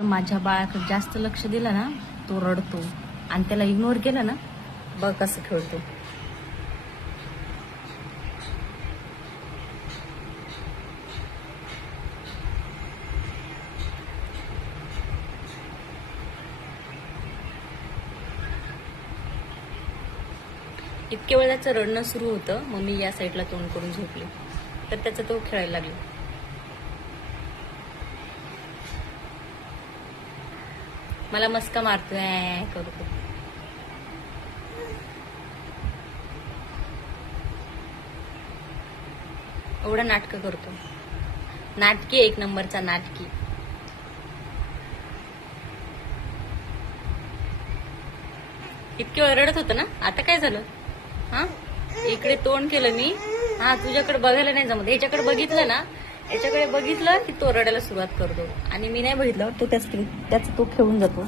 माझ्या बाळाकडे जास्त लक्ष दिलं ना तो रडतो आणि त्याला इग्नोर केलं ना बघ कसं खेळतो. इतके वेळ त्याचं रडणं सुरू होतं, मग मी या साईडला तोंड करून झोपले तर त्याचा तो खेळायला लागला. मला मस्का मारतोय करतो. एवढं नाटक करतो. नाटकी एक नंबरचा नाटकी. इतके वेळ रडत होतं ना, आता काय झालं? हा इकडे तोंड केलं मी. हा तुझ्याकडे बघायला नाही जमत. याच्याकडे बघितलं ना, याच्याकडे बघितलं की तो रडायला सुरुवात करतो आणि मी नाही बघितलं तो त्याच तो खेळून जातो.